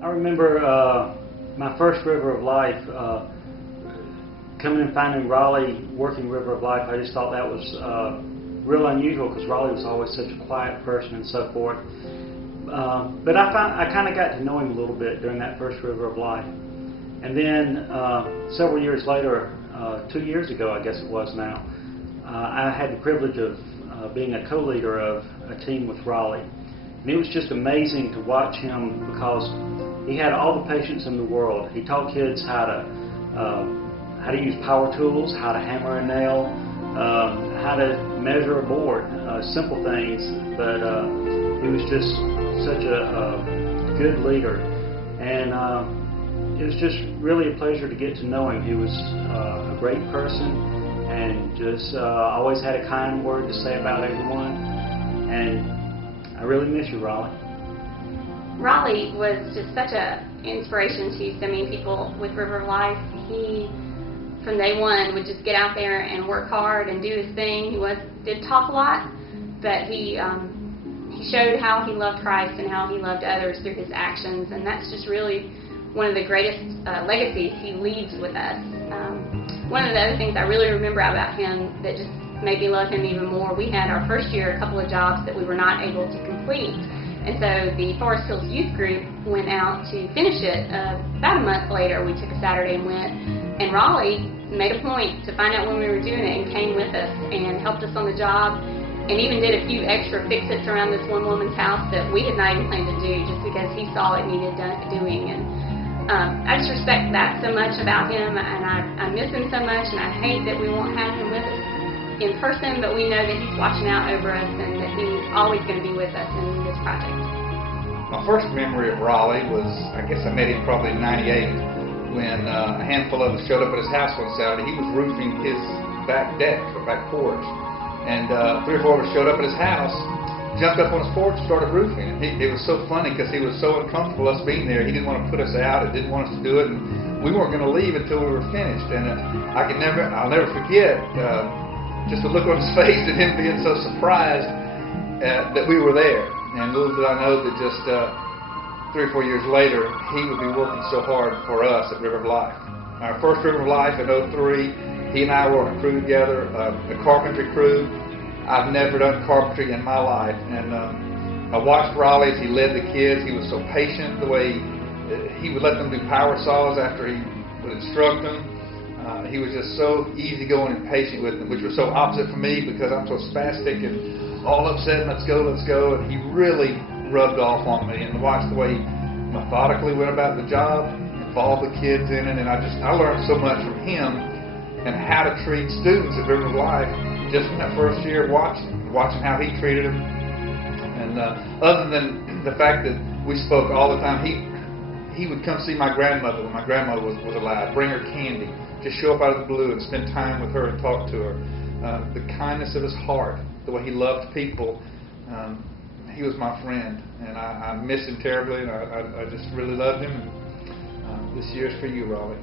I remember my first River of Life, coming and finding Rollie working River of Life. I just thought that was real unusual because Rollie was always such a quiet person and so forth. But I kind of got to know him a little bit during that first River of Life. And then several years later, 2 years ago I guess it was now, I had the privilege of being a co-leader of a team with Rollie. And it was just amazing to watch him because he had all the patience in the world. He taught kids how to use power tools, how to hammer a nail, how to measure a board, simple things. But he was just such a good leader, and it was just really a pleasure to get to know him. He was a great person, and just always had a kind word to say about everyone. And I really miss you, Rollie. Rollie was just such an inspiration to so many people with River of Life. He, from day one, would just get out there and work hard and do his thing. He did talk a lot, but he showed how he loved Christ and how he loved others through his actions, and that's just really one of the greatest legacies he leaves with us. One of the other things I really remember about him that just made me love him even more, we had our first year a couple of jobs that we were not able to complete, and so the Forest Hills Youth Group went out to finish it. About a month later we took a Saturday and went, and Rollie made a point to find out when we were doing it and came with us and helped us on the job, and even did a few extra fix-its around this one woman's house that we had not even planned to do just because he saw it needed doing. And I just respect that so much about him, and I miss him so much, and I hate that we won't have him with us in person, but we know that he's watching out over us and that he's always going to be with us in this project. My first memory of Rollie was, I guess I met him probably in '98 when a handful of us showed up at his house one Saturday. He was roofing his back deck or back porch, and 3 or 4 of us showed up at his house, jumped up on his porch and started roofing. And it was so funny because he was so uncomfortable us being there. He didn't want to put us out and didn't want us to do it, and we weren't going to leave until we were finished. And I'll never forget just the look on his face and him being so surprised that we were there. And little did I know that just 3 or 4 years later, he would be working so hard for us at River of Life. Our first River of Life in '03, he and I were on a crew together, a carpentry crew. I've never done carpentry in my life, and I watched Rollie as he led the kids. He was so patient, the way he would let them do power saws after he would instruct them. He was just so easygoing and patient with them, which was so opposite for me because I'm so spastic and all upset and let's go. And he really rubbed off on me, and to watch the way he methodically went about the job, involved the kids in it, and I learned so much from him and how to treat students at River of Life just in that first year, watching how he treated them. And other than the fact that we spoke all the time, he would come see my grandmother when my grandmother was alive, bring her candy, just show up out of the blue and spend time with her and talk to her. The kindness of his heart, the way he loved people, he was my friend, and I miss him terribly, and I just really loved him. And this year's for you, Rollie.